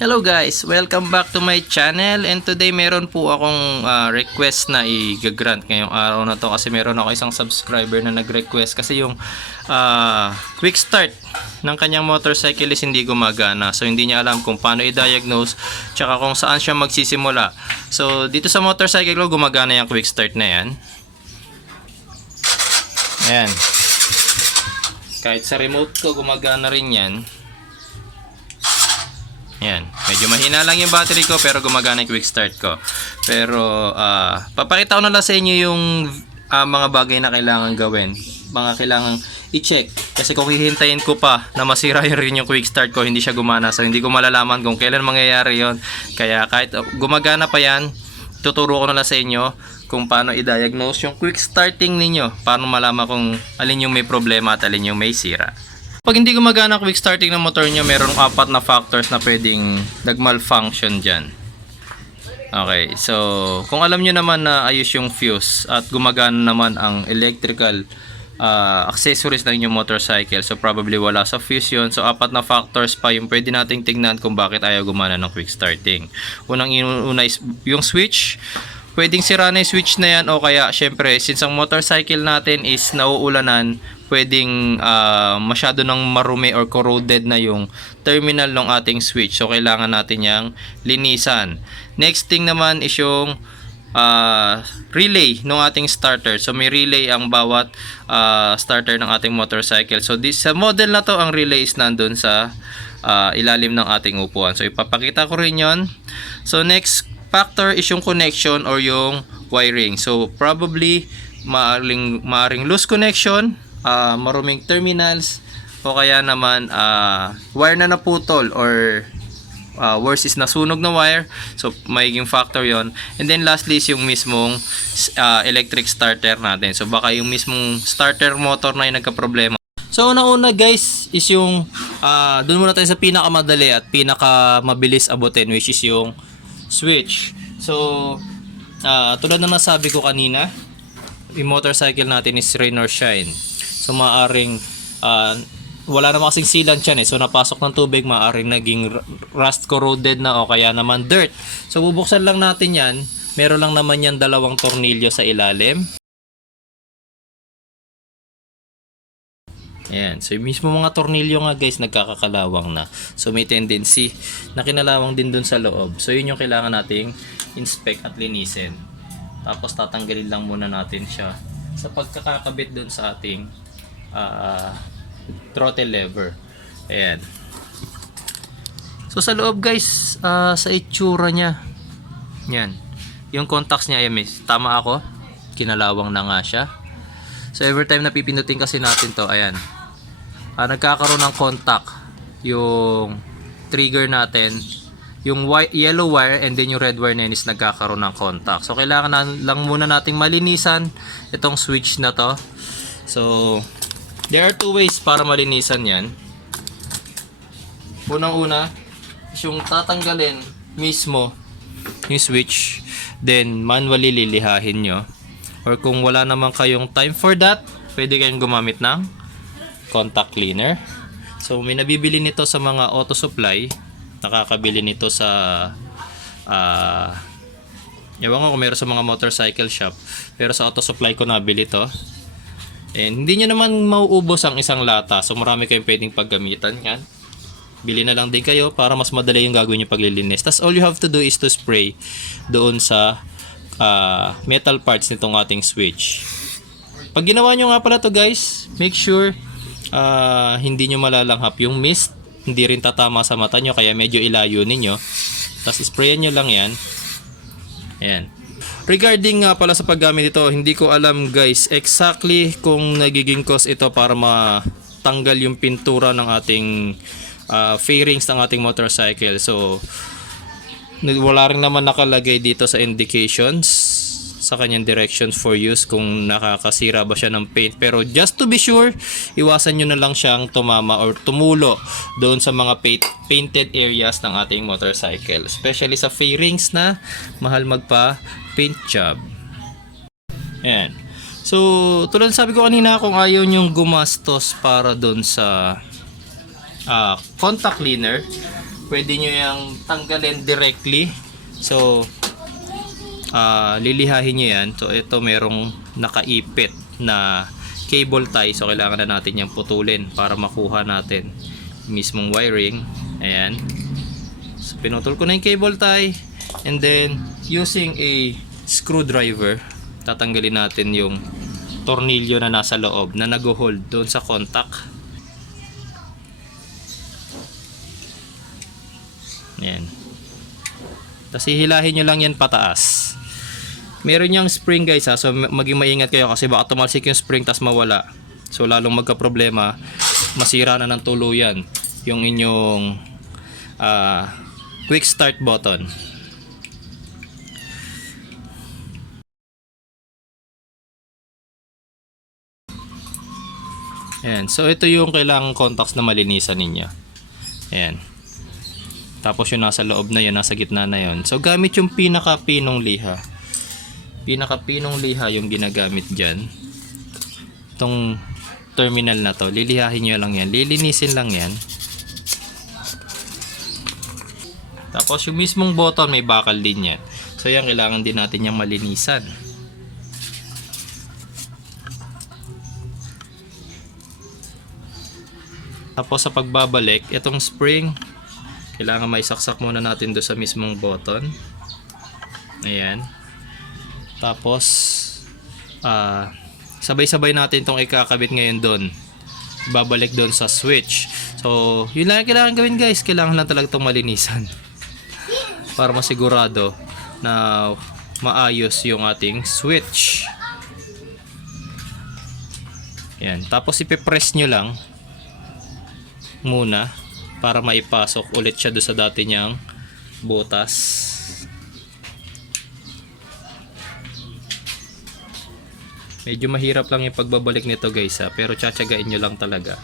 Hello guys, welcome back to my channel, and today meron po akong request na i-grant ngayong araw na to kasi meron ako isang subscriber na nag-request kasi yung quick start ng kanyang motorcycle is hindi gumagana. So hindi niya alam kung paano i-diagnose tsaka kung saan siya magsisimula. So dito sa motorcycle ko gumagana yung quick start na yan. Ayan. Kahit sa remote ko gumagana rin yan. Yan, medyo mahina lang yung battery ko pero gumagana yung quick start ko. Pero papakita ko na lang sa inyo yung mga bagay na kailangan gawin, mga kailangan i-check. Kasi kung hihintayin ko pa na masira rin yung quick start ko, hindi siya gumana. So hindi ko malalaman kung kailan mangyayari yon. Kaya kahit gumagana pa yan, tuturo ko na lang sa inyo kung paano i-diagnose yung quick starting ninyo, paano malaman kung alin yung may problema at alin yung may sira. Pag hindi gumagana ang quick starting ng motor nyo, meron 4 na factors na pwedeng nag-malfunction dyan. Okay, so kung alam nyo naman na ayos yung fuse at gumagana naman ang electrical accessories ng inyong motorcycle, so probably wala sa fuse yun. So 4 na factors pa yung pwede nating tingnan kung bakit ayaw gumana ng quick starting. Una is yung switch. Pwedeng sira na yung switch na yan, o kaya syempre since ang motorcycle natin is nauulanan, pwedeng masyado ng marumi or corroded na yung terminal ng ating switch. So kailangan natin yang linisan. Next thing naman is yung relay ng ating starter. So may relay ang bawat starter ng ating motorcycle. So sa model na to, ang relay is nandun sa ilalim ng ating upuan. So ipapakita ko rin yon. So next factor is yung connection or yung wiring. So probably maaring loose connection, maruming terminals, o kaya naman wire na naputol, or worse is nasunog na wire. So magiging factor yon. And then lastly is yung mismong electric starter natin. So baka yung mismong starter motor na yung nagka-problema. So una guys is yung doon muna tayo sa pinakamadali at pinakamabilis abutin, which is yung switch. So tulad na nasabi ko kanina, yung motorcycle natin is rain or shine. So maaring wala namang kasing sealant yan so napasok ng tubig, maaring naging rust corroded na, o kaya naman dirt. So bubuksan lang natin yan. Meron lang naman yan 2 tornilyo sa ilalim. Ayan. So yung mismo mga tornilyo nga guys nagkakakalawang na. So may tendency na kinalawang din dun sa loob. So yun yung kailangan nating inspect at linisin. Tapos tatanggalin lang muna natin siya sa pagkakakabit dun sa ating throttle lever. Ayan. So sa loob guys, sa itsura nya, yan. Yung contacts niya, tama ako? Kinalawang na nga siya. So every time na pipindutin kasi natin to, ayan. Nagkakaroon ng contact yung trigger natin, yung yellow wire, and then yung red wire na yun is nagkakaroon ng contact. So kailangan lang muna nating malinisan itong switch na to. So there are 2 ways para malinisan yan. Unang-una is yung tatanggalin mismo yung switch, then manually lilihahin nyo, or kung wala naman kayong time for that, pwede kayong gumamit ng contact cleaner. So may nabibili nito sa mga auto supply, nakakabili nito sa ewan ko kung meron sa mga motorcycle shop, pero sa auto supply ko nabili to. And hindi nyo naman mauubos ang isang lata, so marami kayong pwedeng paggamitan yan. Bili na lang din kayo para mas madali yung gagawin yung paglilinis. Tas all you have to do is to spray doon sa metal parts nitong ating switch. Pag ginawa nyo nga pala to guys, make sure hindi nyo malalanghap yung mist, hindi rin tatama sa mata nyo, kaya medyo ilayo ninyo. Tapos sprayan nyo lang yan. Ayan. Regarding nga pala sa paggamit ito, hindi ko alam guys exactly kung nagiging cause ito para matanggal yung pintura ng ating fairings ng ating motorcycle. So wala rin naman nakalagay dito sa indications sa kanyang directions for use kung nakakasira ba siya ng paint. Pero just to be sure, iwasan nyo na lang siyang tumama or tumulo doon sa mga painted areas ng ating motorcycle, especially sa fairings na mahal magpa paint job. Ayan. So tulad sabi ko kanina, kung ayaw nyong gumastos para doon sa contact cleaner, pwede nyo yung tanggalin directly. So, lilihahin nyo yan. So, ito merong nakaipit na cable tie. So, kailangan na natin yung putulin para makuha natin mismong wiring. Ayan. So, pinutol ko na yung cable tie. And then, using a screwdriver, tatanggalin natin yung tornilyo na nasa loob na nag-hold doon sa contact. Ayan. Tapos hihilahin nyo lang yan pataas. Meron yung spring guys ha, so maging maingat kayo kasi baka tumalsik yung spring tas mawala. So lalong magka-problema, masira na ng tuluyan yung inyong quick start button. Ayan, so ito yung kailangang contacts na malinisan ninyo. Ayan. Tapos yung nasa loob na yun, nasa gitna na yun. So gamit yung pinaka-pinong liha. Pinaka-pinong liha yung ginagamit dyan. Itong terminal na to, lilihahin nyo lang yan. Lilinisin lang yan. Tapos yung mismong button may bakal din yan. So yan, kailangan din natin yung malinisan. Tapos sa pagbabalik, itong spring, kailangan maisaksak muna natin doon sa mismong button. Ayan. Tapos sabay-sabay natin itong ikakabit ngayon doon. Babalik doon sa switch. So, yun lang kailangan gawin guys. Kailangan lang talaga itong malinisan. Para masigurado na maayos yung ating switch. Ayan. Tapos ipipress nyo lang muna para maipasok ulit siya doon sa dati niyang butas. Medyo mahirap lang yung pagbabalik nito guys ha, pero tsatsagain nyo lang talaga.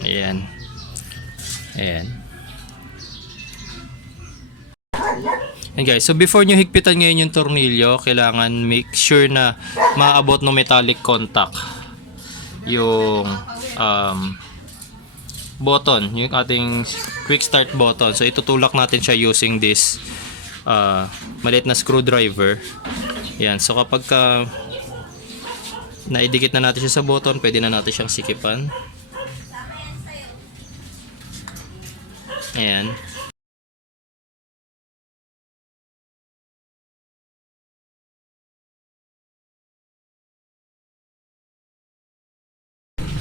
Ayan. Ayan. And guys, so before nyo higpitan ngayon yung tornilyo, kailangan make sure na maabot ng metallic contact yung button, yung ating quick start button. So itutulak natin siya using this maliit na screwdriver. Yan, so kapag naidikit na natin siya sa button, pwede na natin siyang sikipan. Ayan.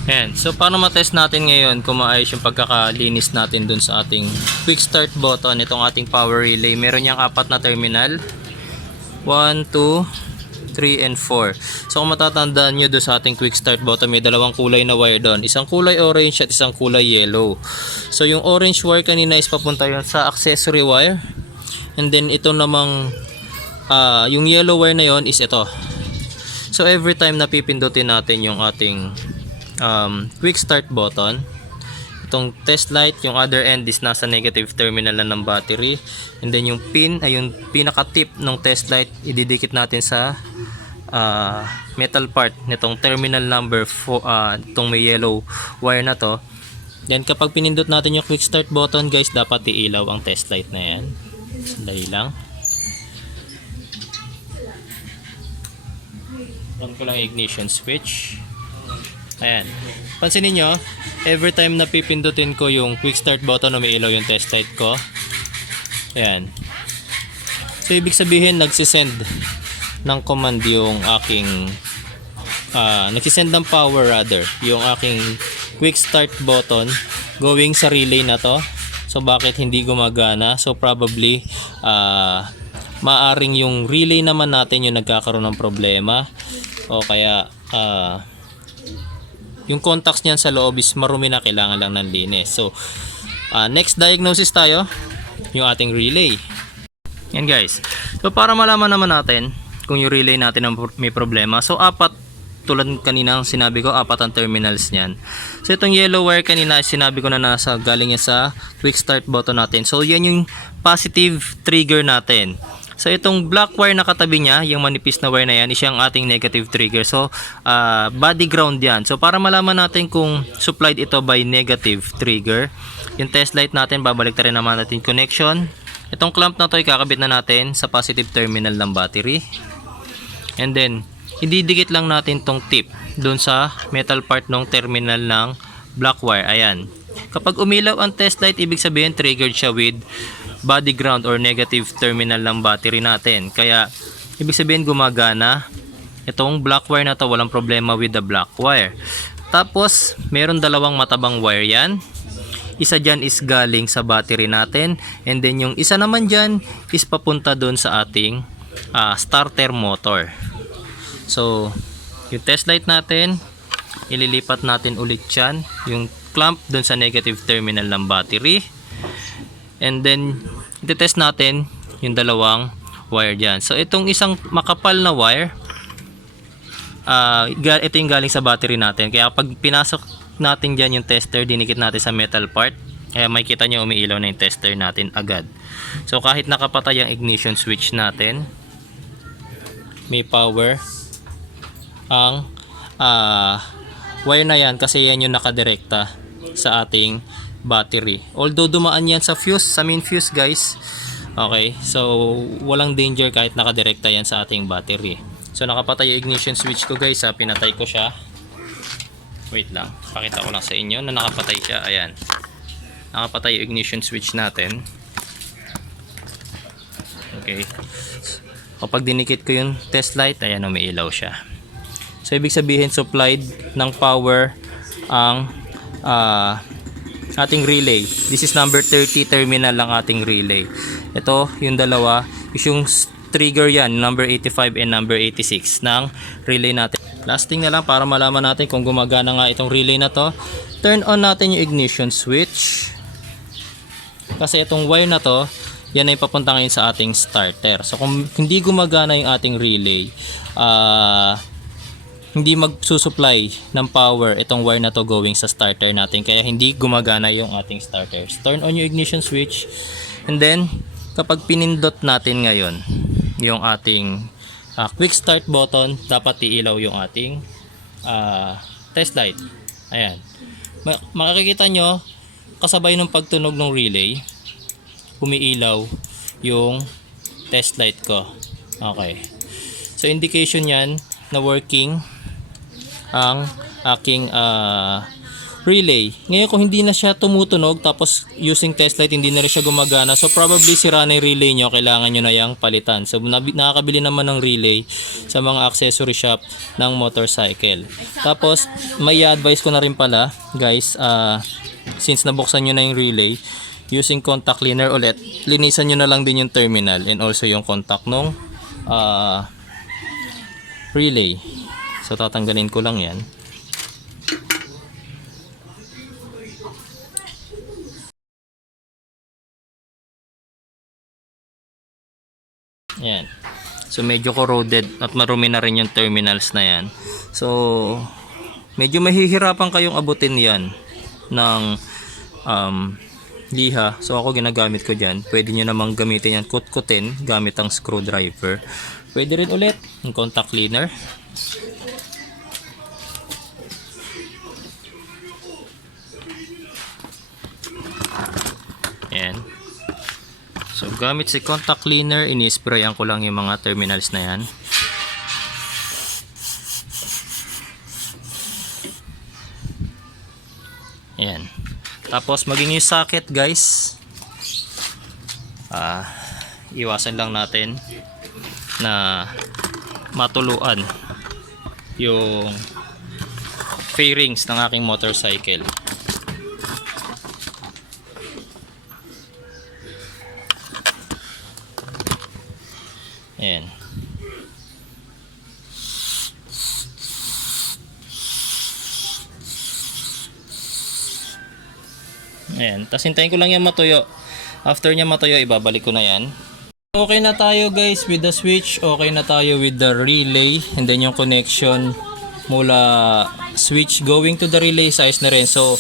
Ayan. So paano matest natin ngayon kung maayos yung pagkakalinis natin dun sa ating quick start button, itong ating power relay. Meron niyang 4 na terminal. 1, 2, 3, and 4. So kung matatandaan nyo doon sa ating quick start button, may dalawang kulay na wire doon. Isang kulay orange at isang kulay yellow. So yung orange wire kanina is papunta yun sa accessory wire. And then ito namang yung yellow wire na yon is ito. So every time na pipindutin natin yung ating quick start button, itong test light, yung other end is nasa negative terminal na ng battery, and then yung pin ay yung pinaka tip ng test light, ididikit natin sa metal part nitong terminal number 4, itong may yellow wire na to. Then kapag pinindot natin yung quick start button guys, dapat iilaw ang test light na yan. Sandali lang, on ko lang ignition switch. Ayan. Pansinin nyo, every time na pipindutin ko yung quick start button, umiilaw yung test light ko. Ayan. So, ibig sabihin, nagsisend ng command yung aking, nagsisend ng power rather, yung aking quick start button going sa relay na to. So, bakit hindi gumagana? So, probably, maaring yung relay naman natin yung nagkakaroon ng problema. O kaya, yung contacts niyan sa loob is marumi na, kailangan lang ng linis. So, next diagnosis tayo, yung ating relay. Yan guys. So, para malaman naman natin kung yung relay natin ang may problema. So, 4 tulad kanina ang sinabi ko, apat ang terminals niyan. So itong yellow wire kanina, sinabi ko na galing yan sa quick start button natin. So yan yung positive trigger natin. So itong black wire na katabi niya, yung manipis na wire na yan, is yung ating negative trigger. So body ground yan. So para malaman natin kung supplied ito by negative trigger, yung test light natin, babalik rin naman natin connection. Itong clamp na to, ikakabit na natin sa positive terminal ng battery. And then, ididikit lang natin tong tip doon sa metal part ng terminal ng black wire. Ayan. Kapag umilaw ang test light, ibig sabihin triggered siya with body ground or negative terminal ng battery natin. Kaya, ibig sabihin gumagana. Itong black wire na to, walang problema with the black wire. Tapos, meron dalawang matabang wire yan. Isa dyan is galing sa battery natin. And then, yung isa naman dyan is papunta doon sa ating starter motor. So, yung test light natin, ililipat natin ulit yan. Yung clamp doon sa negative terminal ng battery. And then, i-test natin yung dalawang wire dyan. So, itong isang makapal na wire, ito yung galing sa battery natin. Kaya pag pinasok natin dyan yung tester, dinikit natin sa metal part. Kaya makikita nyo umiilaw na yung tester natin agad. So, kahit nakapatay ang ignition switch natin, may power ang wire na yan kasi yan yung nakadirekta sa ating battery. Although dumaan yan sa fuse, sa main fuse guys. Okay, so walang danger kahit nakadirekta yan sa ating battery. So nakapatay yung ignition switch ko guys, pinatay ko siya. Wait lang, pakita ko lang sa inyo na nakapatay siya. Ayan, nakapatay yung ignition switch natin. Okay, kapag dinikit ko yung test light, ayan, umiilaw siya. So ibig sabihin supplied ng power ang ating relay. This is number 30 terminal lang ating relay. Ito yung dalawa is yung trigger yan, number 85 and number 86 ng relay natin. Last thing na lang para malaman natin kung gumagana nga itong relay na to, turn on natin yung ignition switch. Kasi itong wire na to, yan ay papunta ngayon sa ating starter. So kung hindi gumagana yung ating relay, hindi magsusupply ng power itong wire na to going sa starter natin, kaya hindi gumagana yung ating starter. Turn on yung ignition switch, and then kapag pinindot natin ngayon yung ating quick start button, dapat iilaw yung ating test light. Ayan, makikita nyo kasabay ng pagtunog ng relay, umiilaw yung test light ko. Okay, so indication yan na working ang aking relay. Ngayon kung hindi na siya tumutunog tapos using test light hindi na rin siya gumagana, so probably sira na yung relay nyo, kailangan nyo na yung palitan. So nakakabili naman ng relay sa mga accessory shop ng motorcycle. Tapos may advice ko na rin pala guys, since nabuksan nyo na yung relay, using contact cleaner ulit, linisan nyo na lang din yung terminal and also yung contact nung relay. So tatanggalin ko lang yan. Yan. So medyo corroded at marumi na rin yung terminals na yan. So medyo mahihirapan kayong abutin yan ng liha. So ako ginagamit ko dyan. Pwede nyo namang gamitin yan, kutkutin gamit ang screwdriver. Pwede rin ulit yung contact cleaner. Yan. So gamit si contact cleaner, ini-sprayan ko lang yung mga terminals na yan. Yan. Tapos maging yung socket guys, iwasan lang natin na matuluan yung fairings ng aking motorcycle. Ayan. Ayan. Tapos hintayin ko lang yan matuyo. After niya matuyo, ibabalik ko na yan. Okay na tayo guys with the switch. Okay na tayo with the relay. And then yung connection mula switch going to the relay size na rin. So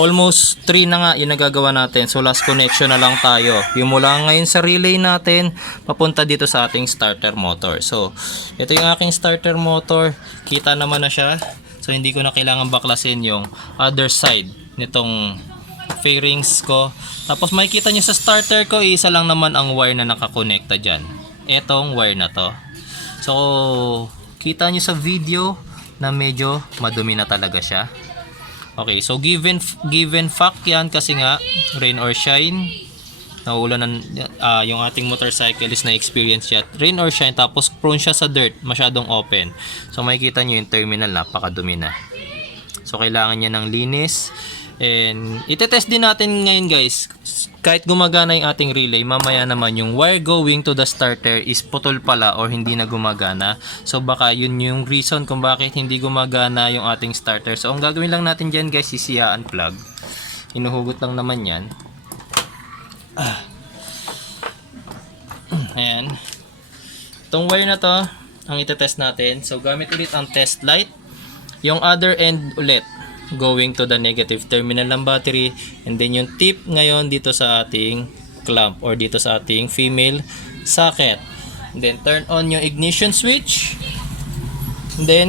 almost 3 na nga yung nagagawa natin. So last connection na lang tayo. Yung mula ngayon sa relay natin papunta dito sa ating starter motor. So ito yung aking starter motor. Kita naman na siya. So hindi ko na kailangan baklasin yung other side nitong fairings ko. Tapos makikita nyo sa starter ko, isa lang naman ang wire na nakakonekta dyan. Etong wire na to. So kita nyo sa video na medyo madumi na talaga siya. Okay, so given fact yan kasi nga rain or shine, nauulan yung ating motorcycle is na experience siya. Rain or shine, tapos prone siya sa dirt, masyadong open. So makikita nyo yung terminal, napakadumi na. So kailangan niya ng linis. And itetest din natin ngayon guys, kahit gumagana yung ating relay, mamaya naman yung wire going to the starter is putol pala or hindi na gumagana. So baka yun yung reason kung bakit hindi gumagana yung ating starter. So ang gagawin lang natin dyan guys, sisiyaan plug. Hinuhugot lang naman yan. Ayan. Itong wire na to ang itetest natin. So gamit ulit ang test light. Yung other end ulit going to the negative terminal ng battery, and then yung tip ngayon dito sa ating clamp or dito sa ating female socket. And then turn on yung ignition switch. And then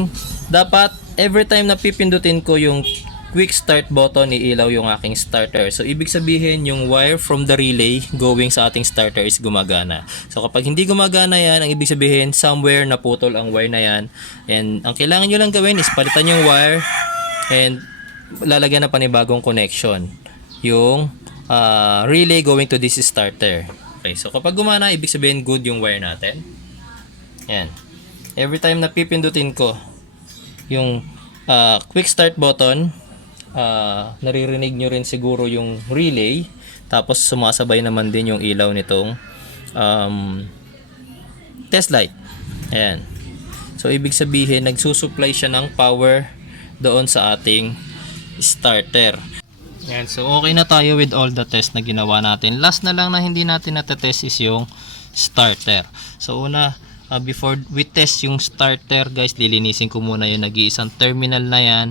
dapat every time na pipindutin ko yung quick start button, iilaw yung aking starter. So ibig sabihin yung wire from the relay going sa ating starter is gumagana. So kapag hindi gumagana yan, ang ibig sabihin somewhere naputol ang wire na yan. And ang kailangan nyo lang gawin is palitan yung wire and lalagyan na panibagong connection yung relay going to this starter. Okay, so kapag gumana, ibig sabihin good yung wire natin. Yan. Every time na pipindutin ko yung quick start button, naririnig nyo rin siguro yung relay, tapos sumasabay naman din yung ilaw nitong test light. Ayan. So ibig sabihin nagsusupply siya ng power doon sa ating starter. Ayan, so okay na tayo with all the test na ginawa natin. Last na lang na hindi natin natetest is yung starter. So una, before we test yung starter guys, lilinisin ko muna yung nag-iisang terminal na yan.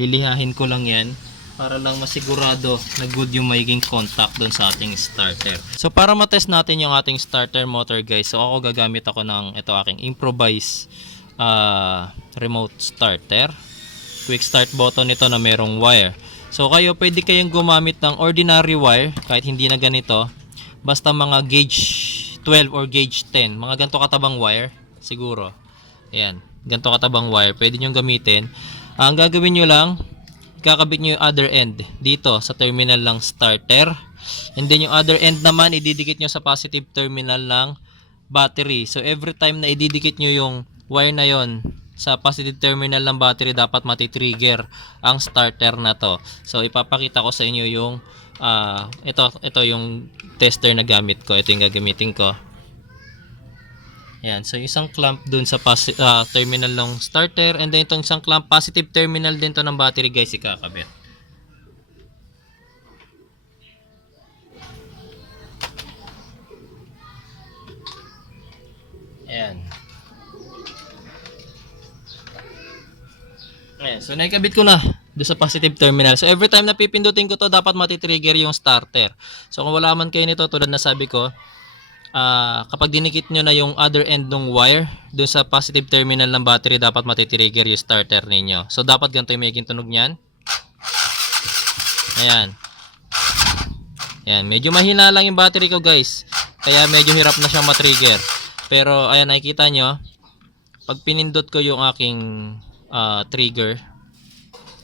Lilihahin ko lang yan para lang masigurado na good yung magiging contact doon sa ating starter. So para matest natin yung ating starter motor guys, so ako gagamit ako ng ito aking improvise remote starter. Quick start button nito na merong wire. So kayo pwede kayong gumamit ng ordinary wire kahit hindi na ganito. Basta mga gauge 12 or gauge 10. Mga ganito katabang wire siguro. Ayan, ganito katabang wire. Pwede nyo gamitin. Ang gagawin nyo lang, kakabit nyo yung other end dito sa terminal ng starter. And then yung other end naman, ididikit nyo sa positive terminal ng battery. So every time na ididikit nyo yung wire na yon sa positive terminal ng battery, dapat mati-trigger ang starter na to. So ipapakita ko sa inyo yung ito yung tester na gamit ko. Ito yung gagamitin ko. Ayan, so isang clamp dun sa terminal ng starter, and then itong isang clamp positive terminal din to ng battery guys, ikakabit. Ayan. Ayan, so naikabit ko na doon sa positive terminal. So every time na pipindutin ko to, dapat mati-trigger yung starter. So kung wala man kayo nito, tulad na sabi ko, kapag dinikit nyo na yung other end ng wire doon sa positive terminal ng battery, dapat mati-trigger yung starter ninyo. So dapat ganito yung magiging tunog nyan. Ayan. Ayan, medyo mahina lang yung battery ko guys, kaya medyo hirap na siyang matrigger. Pero ayan, nakikita nyo, pag pinindot ko yung aking trigger,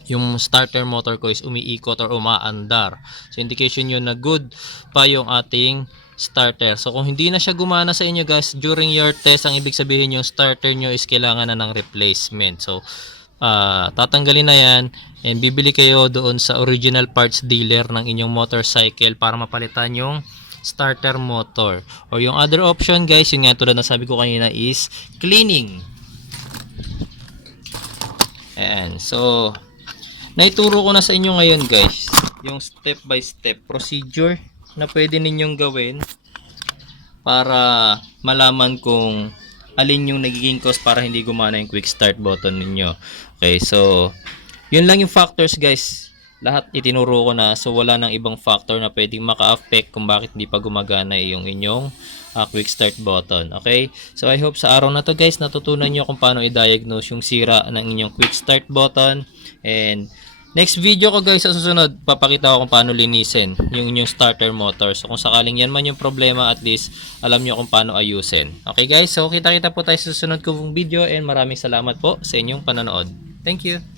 yung starter motor ko is umiikot or umaandar. So indication yun na good pa yung ating starter. So kung hindi na siya gumana sa inyo guys during your test, ang ibig sabihin yung starter nyo is kailangan na ng replacement. So tatanggalin na yan and bibili kayo doon sa original parts dealer ng inyong motorcycle para mapalitan yung starter motor. Or yung other option guys, yung nga tulad na sabi ko kanina, is cleaning. Ayan, so naituro ko na sa inyo ngayon guys yung step by step procedure na pwede ninyong gawin para malaman kung alin yung nagiging cause para hindi gumana yung quick start button ninyo. Okay, so yun lang yung factors guys. Lahat itinuro ko na, so wala nang ibang factor na pwedeng maka-affect kung bakit hindi pa gumagana yung inyong quick start button. Okay, so I hope sa araw na to guys natutunan nyo kung paano i-diagnose yung sira ng inyong quick start button. And next video ko guys sa susunod, papakita ko kung paano linisin yung inyong starter motor. So kung sakaling yan man yung problema, at least alam nyo kung paano ayusin. Okay guys, so kita-kita po tayo sa susunod kong video, and maraming salamat po sa inyong panonood. Thank you!